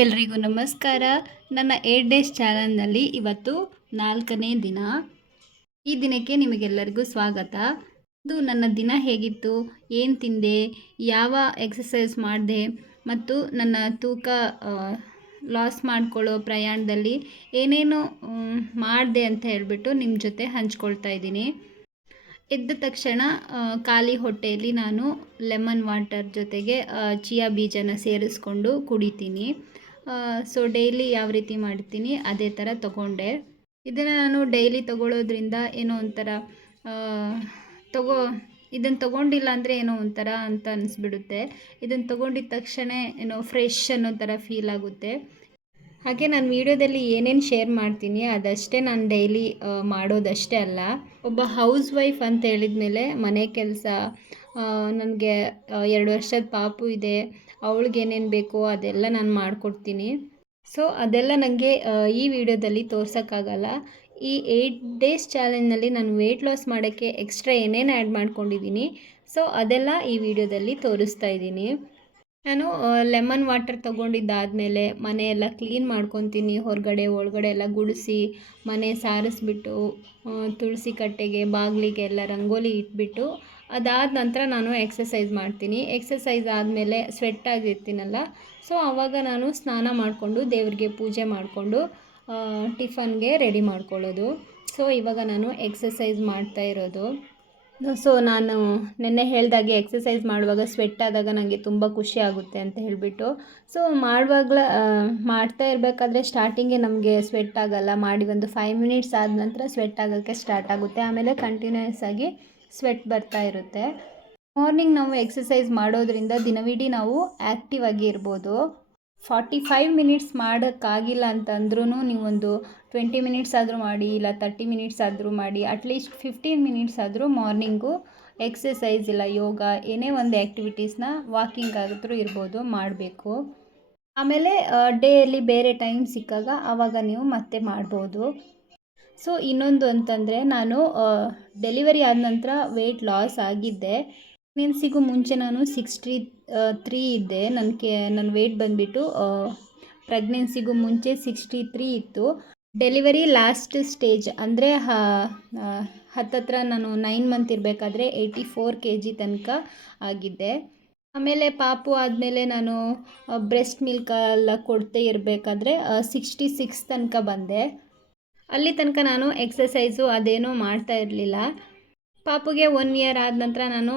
ಎಲ್ರಿಗೂ ನಮಸ್ಕಾರ. ನನ್ನ 8 ಡೇಸ್ ಚಾನಲ್ನಲ್ಲಿ ಇವತ್ತು 4ನೇ ದಿನ. ಈ ದಿನಕ್ಕೆ ನಿಮಗೆಲ್ಲರಿಗೂ ಸ್ವಾಗತ. ಇದು ನನ್ನ ದಿನ ಹೇಗಿತ್ತು, ಏನು ತಿಂದೆ, ಯಾವ ಎಕ್ಸಸೈಸ್ ಮಾಡಿದೆ ಮತ್ತು ನನ್ನ ತೂಕ ಲಾಸ್ ಮಾಡ್ಕೊಳ್ಳೋ ಪ್ರಯಾಣದಲ್ಲಿ ಏನೇನು ಮಾಡಿದೆ ಅಂತ ಹೇಳಿಬಿಟ್ಟು ನಿಮ್ಮ ಜೊತೆ ಹಂಚ್ಕೊಳ್ತಾ ಇದ್ದೀನಿ. ಎದ್ದ ತಕ್ಷಣ ಖಾಲಿ ಹೊಟ್ಟೆಯಲ್ಲಿ ನಾನು ಲೆಮನ್ ವಾಟರ್ ಜೊತೆಗೆ ಚಿಯಾ ಬೀಜನ ಸೇರಿಸ್ಕೊಂಡು ಕುಡಿತೀನಿ. ಸೊ ಡೈಲಿ ಯಾವ ರೀತಿ ಮಾಡ್ತೀನಿ ಅದೇ ಥರ ತಗೊಂಡೆ. ಇದನ್ನು ನಾನು ಡೈಲಿ ತಗೊಳ್ಳೋದ್ರಿಂದ ಏನೋ ಒಂಥರ ಇದನ್ನು ತಗೊಂಡಿಲ್ಲ ಅಂದರೆ ಏನೋ ಒಂಥರ ಅಂತ ಅನಿಸ್ಬಿಡುತ್ತೆ. ಇದನ್ನು ತಗೊಂಡಿದ್ದ ತಕ್ಷಣ ಏನೋ ಫ್ರೆಶ್ ಅನ್ನೋ ಥರ ಫೀಲ್ ಆಗುತ್ತೆ. ಹಾಗೆ ನಾನು ವೀಡಿಯೋದಲ್ಲಿ ಏನೇನು ಶೇರ್ ಮಾಡ್ತೀನಿ ಅದಷ್ಟೇ ನಾನು ಡೈಲಿ ಮಾಡೋದಷ್ಟೇ ಅಲ್ಲ. ಒಬ್ಬ ಹೌಸ್ ವೈಫ್ ಅಂತ ಹೇಳಿದ್ಮೇಲೆ ಮನೆ ಕೆಲಸ, ನನಗೆ 2 ವರ್ಷದ ಪಾಪು ಇದೆ, ಅವಳಿಗೆ ಏನೇನು ಬೇಕೋ ಅದೆಲ್ಲ ನಾನು ಮಾಡಿಕೊಡ್ತೀನಿ. ಸೊ ಅದೆಲ್ಲ ನನಗೆ ಈ ವಿಡಿಯೋದಲ್ಲಿ ತೋರ್ಸೋಕ್ಕಾಗಲ್ಲ. ಈ 8 ಡೇಸ್ ಚಾಲೆಂಜ್ನಲ್ಲಿ ನಾನು ವೆಯ್ಟ್ ಲಾಸ್ ಮಾಡೋಕ್ಕೆ ಎಕ್ಸ್ಟ್ರಾ ಏನೇನು ಆ್ಯಡ್ ಮಾಡ್ಕೊಂಡಿದ್ದೀನಿ, ಸೊ ಅದೆಲ್ಲ ಈ ವಿಡಿಯೋದಲ್ಲಿ ತೋರಿಸ್ತಾ ಇದ್ದೀನಿ. ನಾನು ಲೆಮನ್ ವಾಟರ್ ತೊಗೊಂಡಿದ್ದಾದಮೇಲೆ ಮನೆಯೆಲ್ಲ ಕ್ಲೀನ್ ಮಾಡ್ಕೊತೀನಿ. ಹೊರಗಡೆ ಒಳಗಡೆ ಎಲ್ಲ ಗುಡಿಸಿ ಮನೆ ಸಾರಿಸ್ಬಿಟ್ಟು ತುಳಸಿ ಕಟ್ಟೆಗೆ ಬಾಗಿಲಿಗೆ ಎಲ್ಲ ರಂಗೋಲಿ ಇಟ್ಬಿಟ್ಟು ಅದಾದ ನಂತರ ನಾನು ಎಕ್ಸಸೈಸ್ ಮಾಡ್ತೀನಿ. ಎಕ್ಸಸೈಸ್ ಆದಮೇಲೆ ಸ್ವೆಟ್ ಆಗಿರ್ತೀನಲ್ಲ, ಸೊ ಆವಾಗ ನಾನು ಸ್ನಾನ ಮಾಡಿಕೊಂಡು ದೇವರಿಗೆ ಪೂಜೆ ಮಾಡಿಕೊಂಡು ಟಿಫನ್ಗೆ ರೆಡಿ ಮಾಡ್ಕೊಳ್ಳೋದು. ಸೊ ಇವಾಗ ನಾನು ಎಕ್ಸಸೈಸ್ ಮಾಡ್ತಾ ಇರೋದು. ಸೊ ನಾನು ನಿನ್ನೆ ಹೇಳಿದಾಗೆ ಎಕ್ಸಸೈಸ್ ಮಾಡುವಾಗ ಸ್ವೆಟ್ ಆದಾಗ ನನಗೆ ತುಂಬ ಖುಷಿ ಆಗುತ್ತೆ ಅಂತ ಹೇಳಿಬಿಟ್ಟು, ಸೊ ಮಾಡ್ತಾ ಇರಬೇಕಾದ್ರೆ ಸ್ಟಾರ್ಟಿಂಗೇ ನಮಗೆ ಸ್ವೆಟ್ ಆಗೋಲ್ಲ. ಮಾಡಿ ಒಂದು 5 ಮಿನಿಟ್ಸ್ ಆದ ನಂತರ ಸ್ವೆಟ್ ಆಗೋಕ್ಕೆ ಸ್ಟಾರ್ಟ್ ಆಗುತ್ತೆ. ಆಮೇಲೆ ಕಂಟಿನ್ಯೂಯಸ್ ಆಗಿ ಸ್ವೆಟ್ ಬರ್ತಾ ಇರುತ್ತೆ. ಮಾರ್ನಿಂಗ್ ನಾವು ಎಕ್ಸಸೈಸ್ ಮಾಡೋದ್ರಿಂದ ದಿನವಿಡೀ ನಾವು ಆ್ಯಕ್ಟಿವ್ ಆಗಿ ಇರ್ಬೋದು. 45 ಮಿನಿಟ್ಸ್ ಮಾಡೋಕ್ಕಾಗಿಲ್ಲ ಅಂತಂದ್ರೂ ನೀವೊಂದು 20 ಮಿನಿಟ್ಸ್ ಆದರೂ ಮಾಡಿ, ಇಲ್ಲ 30 ಮಿನಿಟ್ಸ್ ಆದರೂ ಮಾಡಿ, ಅಟ್ಲೀಸ್ಟ್ 15 ಮಿನಿಟ್ಸ್ ಆದರೂ ಮಾರ್ನಿಂಗು ಎಕ್ಸಸೈಸ್ ಇಲ್ಲ ಯೋಗ ಏನೇ ಒಂದು ಆ್ಯಕ್ಟಿವಿಟೀಸ್ನ ವಾಕಿಂಗ್ ಆದರೂ ಇರ್ಬೋದು ಮಾಡಬೇಕು. ಆಮೇಲೆ ಡೇಯಲ್ಲಿ ಬೇರೆ ಟೈಮ್ ಸಿಕ್ಕಾಗ ಆವಾಗ ನೀವು ಮತ್ತೆ ಮಾಡ್ಬೋದು. ಸೊ ಇನ್ನೊಂದು ಅಂತಂದರೆ ನಾನು ಡೆಲಿವರಿ ಆದ ನಂತರ ವೆಯ್ಟ್ ಲಾಸ್ ಆಗಿದ್ದೆ. ಪ್ರೆಗ್ನೆನ್ಸಿಗೂ ಮುಂಚೆ ನಾನು 63 ಇದ್ದೆ. ನನ್ನ ವೆಯ್ಟ್ ಬಂದುಬಿಟ್ಟು ಪ್ರೆಗ್ನೆನ್ಸಿಗೂ ಮುಂಚೆ 63 ಇತ್ತು. ಡೆಲಿವರಿ ಲಾಸ್ಟ್ ಸ್ಟೇಜ್ ಅಂದರೆ ಹತ್ತತ್ರ ನಾನು 9 ಮಂತ್ ಇರಬೇಕಾದ್ರೆ 84 kg ತನಕ ಆಗಿದ್ದೆ. ಆಮೇಲೆ ಪಾಪು ಆದಮೇಲೆ ನಾನು ಬ್ರೆಸ್ಟ್ ಮಿಲ್ಕ್ ಎಲ್ಲ ಕೊಡ್ತೇ ಇರಬೇಕಾದ್ರೆ 66 ತನಕ ಬಂದೆ. ಅಲ್ಲಿ ತನಕ ನಾನು ಎಕ್ಸಸೈಸು ಅದೇನೂ ಮಾಡ್ತಾ ಇರಲಿಲ್ಲ. ಪಾಪುಗೆ 1 ಇಯರ್ ಆದ ನಂತರ ನಾನು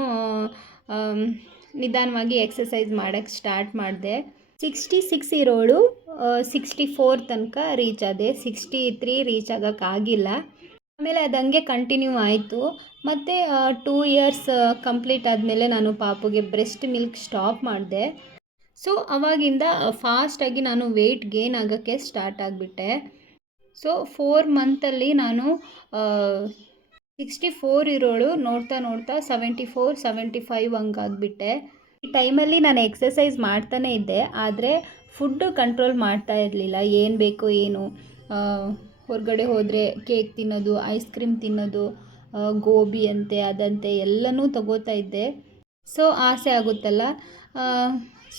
ನಿಧಾನವಾಗಿ ಎಕ್ಸಸೈಸ್ ಮಾಡೋಕ್ಕೆ ಸ್ಟಾರ್ಟ್ ಮಾಡಿದೆ. 66 ಇರೋಳು 64 ತನಕ ರೀಚ್ ಆದೆ. 63 ರೀಚ್ ಆಗೋಕ್ಕಾಗಿಲ್ಲ. ಆಮೇಲೆ ಅದು ಹಂಗೆ ಕಂಟಿನ್ಯೂ ಆಯಿತು. ಮತ್ತು 2 ಇಯರ್ಸ್ ಕಂಪ್ಲೀಟ್ ಆದಮೇಲೆ ನಾನು ಪಾಪುಗೆ ಬ್ರೆಸ್ಟ್ ಮಿಲ್ಕ್ ಸ್ಟಾಪ್ ಮಾಡಿದೆ. ಸೊ ಅವಾಗಿಂದ ಫಾಸ್ಟಾಗಿ ನಾನು ವೆಯ್ಟ್ ಗೇನ್ ಆಗೋಕ್ಕೆ ಸ್ಟಾರ್ಟ್ ಆಗಿಬಿಟ್ಟೆ. ಸೊ 4 ಮಂತಲ್ಲಿ ನಾನು 64 ಇರೋಳು ನೋಡ್ತಾ 74-75 ಹಂಗಾಗ್ಬಿಟ್ಟೆ. ಈ ಟೈಮಲ್ಲಿ ನಾನು ಎಕ್ಸಸೈಸ್ ಮಾಡ್ತಾನೇ ಇದ್ದೆ, ಆದರೆ ಫುಡ್ಡು ಕಂಟ್ರೋಲ್ ಮಾಡ್ತಾ ಇರಲಿಲ್ಲ. ಏನು ಬೇಕೋ ಏನು, ಹೊರಗಡೆ ಹೋದರೆ ಕೇಕ್ ತಿನ್ನೋದು, ಐಸ್ ಕ್ರೀಮ್ ತಿನ್ನೋದು, ಗೋಬಿ ಅಂತೆ ಅದಂತೆ ಎಲ್ಲನೂ ತಗೋತಾ ಇದ್ದೆ. ಸೊ ಆಸೆ ಆಗುತ್ತಲ್ಲ,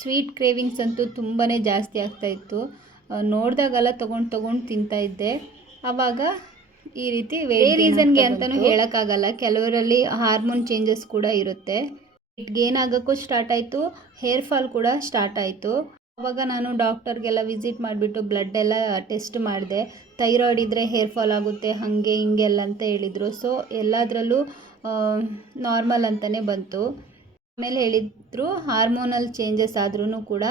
ಸ್ವೀಟ್ ಕ್ರೇವಿಂಗ್ಸ್ ಅಂತೂ ತುಂಬಾ ಜಾಸ್ತಿ ಆಗ್ತಾಯಿತ್ತು. ನೋಡಿದಾಗೆಲ್ಲ ತೊಗೊಂಡು ತಿಂತಾಯಿದ್ದೆ. ಆವಾಗ ಈ ರೀತಿ ರೀಸನ್ಗೆ ಅಂತಲೂ ಹೇಳೋಕ್ಕಾಗಲ್ಲ. ಕೆಲವರಲ್ಲಿ ಹಾರ್ಮೋನ್ ಚೇಂಜಸ್ ಕೂಡ ಇರುತ್ತೆ. ವೆಯ್ಟ್ ಗೇನ್ ಆಗೋಕ್ಕೂ ಸ್ಟಾರ್ಟ್ ಆಯಿತು, ಹೇರ್ ಫಾಲ್ ಕೂಡ ಸ್ಟಾರ್ಟ್ ಆಯಿತು. ಆವಾಗ ನಾನು ಡಾಕ್ಟರ್ಗೆಲ್ಲ ವಿಸಿಟ್ ಮಾಡಿಬಿಟ್ಟು ಬ್ಲಡ್ ಎಲ್ಲ ಟೆಸ್ಟ್ ಮಾಡಿದೆ. ಥೈರಾಯ್ಡ್ ಇದ್ದರೆ ಹೇರ್ ಫಾಲ್ ಆಗುತ್ತೆ ಹಾಗೆ ಹಿಂಗೆಲ್ಲ ಅಂತ ಹೇಳಿದರು. ಸೊ ಎಲ್ಲದರಲ್ಲೂ ನಾರ್ಮಲ್ ಅಂತಲೇ ಬಂತು. ಆಮೇಲೆ ಹೇಳಿದರು ಹಾರ್ಮೋನಲ್ ಚೇಂಜಸ್ ಆದ್ರೂ ಕೂಡ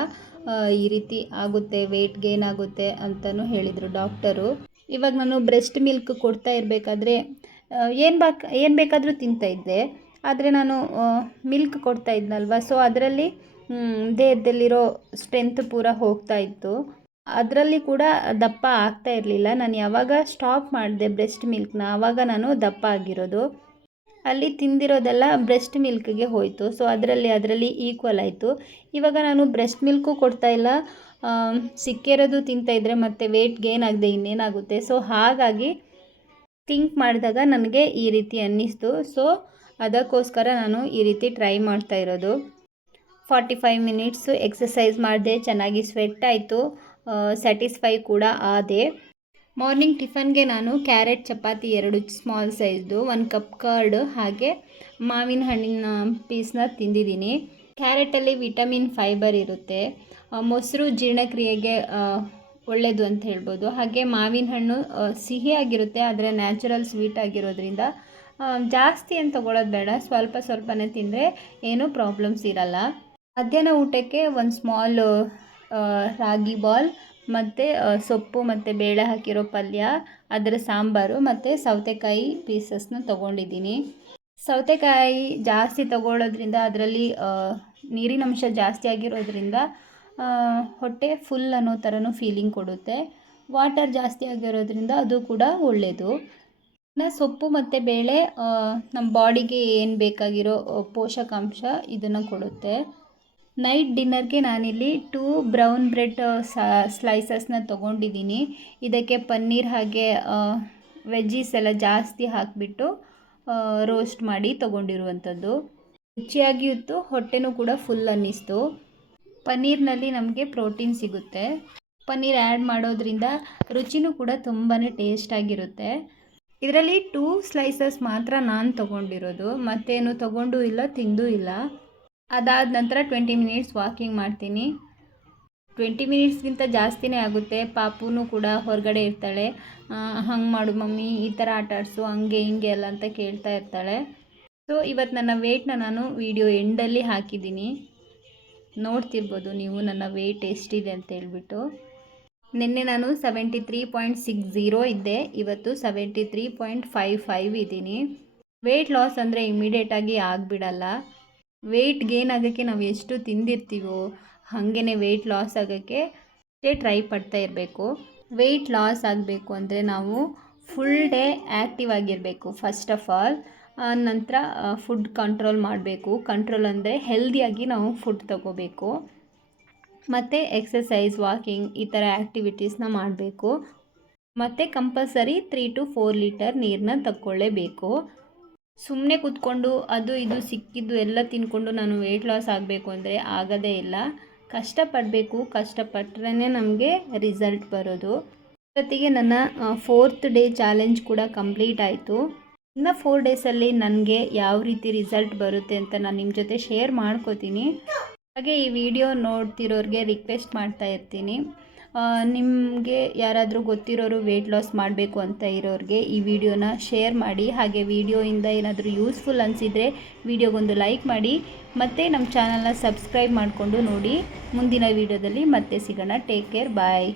ಈ ರೀತಿ ಆಗುತ್ತೆ, ವೆಯ್ಟ್ ಗೇನ್ ಆಗುತ್ತೆ ಅಂತಲೂ ಹೇಳಿದರು ಡಾಕ್ಟರು. ಇವಾಗ ನಾನು ಬ್ರೆಸ್ಟ್ ಮಿಲ್ಕ್ ಕೊಡ್ತಾ ಇರಬೇಕಾದ್ರೆ ಏನು ಬೇಕಾದರೂ ತಿಂತಾಯಿದ್ದೆ. ಆದರೆ ನಾನು ಮಿಲ್ಕ್ ಕೊಡ್ತಾ ಇದ್ನಲ್ವ, ಸೊ ಅದರಲ್ಲಿ ದೇಹದಲ್ಲಿರೋ ಸ್ಟ್ರೆಂತ್ ಪೂರ ಹೋಗ್ತಾ ಇತ್ತು. ಅದರಲ್ಲಿ ಕೂಡ ದಪ್ಪ ಆಗ್ತಾ ಇರಲಿಲ್ಲ. ನಾನು ಯಾವಾಗ ಸ್ಟಾಪ್ ಮಾಡಿದೆ ಬ್ರೆಸ್ಟ್ ಮಿಲ್ಕ್ನ ಆವಾಗ ನಾನು ದಪ್ಪ ಆಗಿರೋದು. ಅಲ್ಲಿ ತಿಂದಿರೋದೆಲ್ಲ ಬ್ರೆಸ್ಟ್ ಮಿಲ್ಕ್ಗೆ ಹೋಯಿತು. ಸೊ ಅದರಲ್ಲಿ ಈಕ್ವಲ್ ಆಯಿತು. ಇವಾಗ ನಾನು ಬ್ರೆಸ್ಟ್ ಮಿಲ್ಕು ಕೊಡ್ತಾಯಿಲ್ಲ, ಸಿಕ್ಕಿರೋದು ತಿಂತಾಯಿದ್ರೆ ಮತ್ತು ವೆಯ್ಟ್ ಗೇನ್ ಆಗದೆ ಇನ್ನೇನಾಗುತ್ತೆ. ಸೊ ಹಾಗಾಗಿ ಥಿಂಕ್ ಮಾಡಿದಾಗ ನನಗೆ ಈ ರೀತಿ ಅನ್ನಿಸ್ತು. ಸೊ ಅದಕ್ಕೋಸ್ಕರ ನಾನು ಈ ರೀತಿ ಟ್ರೈ ಮಾಡ್ತಾ ಇರೋದು. 45 ಮಿನಿಟ್ಸು ಎಕ್ಸಸೈಸ್ ಮಾಡಿದೆ, ಚೆನ್ನಾಗಿ ಸ್ವೆಟ್ ಆಯಿತು. ಸ್ಯಾಟಿಸ್ಫೈ ಕೂಡ ಆದೆ. ಮಾರ್ನಿಂಗ್ ಟಿಫನ್ಗೆ ನಾನು ಕ್ಯಾರೆಟ್ ಚಪಾತಿ 2 ಸ್ಮಾಲ್ ಸೈಜ್ದು, 1 ಕಪ್ ಕರ್ಡ್ ಹಾಗೆ ಮಾವಿನ ಹಣ್ಣಿನ ಪೀಸ್ನ ತಿಂದಿದ್ದೀನಿ. ಕ್ಯಾರೆಟಲ್ಲಿ ವಿಟಮಿನ್ ಫೈಬರ್ ಇರುತ್ತೆ, ಮೊಸರು ಜೀರ್ಣಕ್ರಿಯೆಗೆ ಒಳ್ಳೆಯದು ಅಂತ ಹೇಳ್ಬೋದು. ಹಾಗೆ ಮಾವಿನ ಹಣ್ಣು ಸಿಹಿಯಾಗಿರುತ್ತೆ, ಆದರೆ ನ್ಯಾಚುರಲ್ ಸ್ವೀಟ್ ಆಗಿರೋದ್ರಿಂದ ಜಾಸ್ತಿ ಏನು ತೊಗೊಳೋದು ಬೇಡ, ಸ್ವಲ್ಪ ಸ್ವಲ್ಪನೇ ತಿಂದರೆ ಏನೂ ಪ್ರಾಬ್ಲಮ್ಸ್ ಇರಲ್ಲ. ಮಧ್ಯಾಹ್ನ ಊಟಕ್ಕೆ 1 ಸ್ಮಾಲ್ ರಾಗಿ ಬಾಲ್ ಮತ್ತು ಸೊಪ್ಪು ಮತ್ತು ಬೇಳೆ ಹಾಕಿರೋ ಪಲ್ಯ, ಅದರ ಸಾಂಬಾರು ಮತ್ತು ಸೌತೆಕಾಯಿ ಪೀಸಸ್ನ ತೊಗೊಂಡಿದ್ದೀನಿ. ಸೌತೆಕಾಯಿ ಜಾಸ್ತಿ ತೊಗೊಳ್ಳೋದ್ರಿಂದ ಅದರಲ್ಲಿ ನೀರಿನಂಶ ಜಾಸ್ತಿ ಆಗಿರೋದ್ರಿಂದ ಹೊಟ್ಟೆ ಫುಲ್ ಅನ್ನೋ ಥರನೂ ಫೀಲಿಂಗ್ ಕೊಡುತ್ತೆ. ವಾಟರ್ ಜಾಸ್ತಿ ಆಗಿರೋದ್ರಿಂದ ಅದು ಕೂಡ ಒಳ್ಳೆಯದು. ಸೊಪ್ಪು ಮತ್ತು ಬೇಳೆ ನಮ್ಮ ಬಾಡಿಗೆ ಏನು ಬೇಕಾಗಿರೋ ಪೋಷಕಾಂಶ ಇದನ್ನು ಕೊಡುತ್ತೆ. ನೈಟ್ ಡಿನ್ನರ್ಗೆ ನಾನಿಲ್ಲಿ 2 ಬ್ರೌನ್ ಬ್ರೆಡ್ ಸ್ಲೈಸಸ್ನ ತೊಗೊಂಡಿದ್ದೀನಿ. ಇದಕ್ಕೆ ಪನ್ನೀರ್ ಹಾಗೆ ವೆಜ್ಜೀಸ್ ಎಲ್ಲ ಜಾಸ್ತಿ ಹಾಕಿಬಿಟ್ಟು ರೋಸ್ಟ್ ಮಾಡಿ ತೊಗೊಂಡಿರುವಂಥದ್ದು. ರುಚಿಯಾಗಿ ಇತ್ತು, ಹೊಟ್ಟೆನೂ ಕೂಡ ಫುಲ್ ಅನ್ನಿಸ್ತು. ಪನ್ನೀರ್ನಲ್ಲಿ ನಮಗೆ ಪ್ರೋಟೀನ್ ಸಿಗುತ್ತೆ. ಪನ್ನೀರ್ ಆ್ಯಡ್ ಮಾಡೋದ್ರಿಂದ ರುಚಿನೂ ಕೂಡ ತುಂಬಾ ಟೇಸ್ಟಾಗಿರುತ್ತೆ. ಇದರಲ್ಲಿ 2 ಸ್ಲೈಸಸ್ ಮಾತ್ರ ನಾನು ತೊಗೊಂಡಿರೋದು, ಮತ್ತೇನು ತೊಗೊಂಡೂ ಇಲ್ಲ, ತಿಂದೂ ಇಲ್ಲ. ಅದಾದ ನಂತರ 20 ಮಿನಿಟ್ಸ್ ವಾಕಿಂಗ್ ಮಾಡ್ತೀನಿ. 20 ಮಿನಿಟ್ಸ್ಗಿಂತ ಜಾಸ್ತಿನೇ ಆಗುತ್ತೆ. ಪಾಪುನೂ ಕೂಡ ಹೊರಗಡೆ ಇರ್ತಾಳೆ, ಹಂಗೆ ಮಾಡು ಮಮ್ಮಿ, ಈ ಥರ ಆಟ ಆಡಿಸು, ಹಂಗೆ ಹಿಂಗೆ ಎಲ್ಲ ಅಂತ ಕೇಳ್ತಾ ಇರ್ತಾಳೆ. ಸೊ ಇವತ್ತು ನನ್ನ ವೆಯ್ಟ್ನ ನಾನು ವಿಡಿಯೋ ಎಂಡಲ್ಲಿ ಹಾಕಿದ್ದೀನಿ, ನೋಡ್ತಿರ್ಬೋದು ನೀವು ನನ್ನ ವೆಯ್ಟ್ ಎಷ್ಟಿದೆ ಅಂತ ಹೇಳ್ಬಿಟ್ಟು. ನಿನ್ನೆ ನಾನು 73.60 ಇದ್ದೆ, ಇವತ್ತು 73.55 ಇದ್ದೀನಿ. ವೆಯ್ಟ್ ಲಾಸ್ ಅಂದರೆ ಇಮಿಡಿಯೇಟಾಗಿ ಆಗಿಬಿಡಲ್ಲ. ವೆಯ್ಟ್ ಗೇನ್ ಆಗೋಕ್ಕೆ ನಾವು ಎಷ್ಟು ತಿಂದಿರ್ತೀವೋ ಹಾಗೇ ವೆಯ್ಟ್ ಲಾಸ್ ಆಗೋಕ್ಕೆ ಟ್ರೈ ಪಡ್ತಾ ಇರಬೇಕು. ವೆಯ್ಟ್ ಲಾಸ್ ಆಗಬೇಕು ಅಂದರೆ ನಾವು ಫುಲ್ ಡೇ ಆ್ಯಕ್ಟಿವ್ ಆಗಿರಬೇಕು ಫಸ್ಟ್ ಆಫ್ ಆಲ್. ನಂತರ ಫುಡ್ ಕಂಟ್ರೋಲ್ ಮಾಡಬೇಕು. ಕಂಟ್ರೋಲ್ ಅಂದರೆ ಹೆಲ್ದಿಯಾಗಿ ನಾವು ಫುಡ್ ತಗೋಬೇಕು, ಮತ್ತು ಎಕ್ಸಸೈಸ್, ವಾಕಿಂಗ್ ಈ ಥರ ಆ್ಯಕ್ಟಿವಿಟೀಸ್ನ ಮಾಡಬೇಕು. ಮತ್ತು ಕಂಪಲ್ಸರಿ 3 to 4 ಲೀಟರ್ ನೀರನ್ನ ತಗೊಳ್ಳೇಬೇಕು. ಸುಮ್ಮನೆ ಕೂತ್ಕೊಂಡು ಅದು ಇದು ಸಿಕ್ಕಿದ್ದು ಎಲ್ಲ ತಿಂದ್ಕೊಂಡು ನಾನು ವೆಯ್ಟ್ ಲಾಸ್ ಆಗಬೇಕು ಅಂದರೆ ಆಗೋದೇ ಇಲ್ಲ. ಕಷ್ಟಪಡಬೇಕು, ಕಷ್ಟಪಟ್ಟರೆ ನಮಗೆ ರಿಸಲ್ಟ್ ಬರೋದು. ಜೊತೆಗೆ ನನ್ನ 4th ಡೇ ಚಾಲೆಂಜ್ ಕೂಡ ಕಂಪ್ಲೀಟ್ ಆಯಿತು. ಇನ್ನು 4 ಡೇಸಲ್ಲಿ ನನಗೆ ಯಾವ ರೀತಿ ರಿಸಲ್ಟ್ ಬರುತ್ತೆ ಅಂತ ನಾನು ನಿಮ್ಮ ಜೊತೆ ಶೇರ್ ಮಾಡ್ಕೋತೀನಿ. ಹಾಗೆ ಈ ವಿಡಿಯೋ ನೋಡ್ತಿರೋರಿಗೆ ರಿಕ್ವೆಸ್ಟ್ ಮಾಡ್ತಾ ಇರ್ತೀನಿ, ನಿಮಗೆ ಯಾರಾದರೂ ಗೊತ್ತಿರೋರು ವೆಯ್ಟ್ ಲಾಸ್ ಮಾಡಬೇಕು ಅಂತ ಇರೋರಿಗೆ ಈ ವಿಡಿಯೋನ ಶೇರ್ ಮಾಡಿ. ಹಾಗೆ ವಿಡಿಯೋಯಿಂದ ಏನಾದರೂ ಯೂಸ್ಫುಲ್ ಅನಿಸಿದರೆ ವಿಡಿಯೋಗೊಂದು ಲೈಕ್ ಮಾಡಿ, ಮತ್ತು ನಮ್ಮ ಚಾನಲ್ನ ಸಬ್ಸ್ಕ್ರೈಬ್ ಮಾಡಿಕೊಂಡು ನೋಡಿ. ಮುಂದಿನ ವಿಡಿಯೋದಲ್ಲಿ ಮತ್ತೆ ಸಿಗೋಣ. ಟೇಕ್ ಕೇರ್, ಬಾಯ್.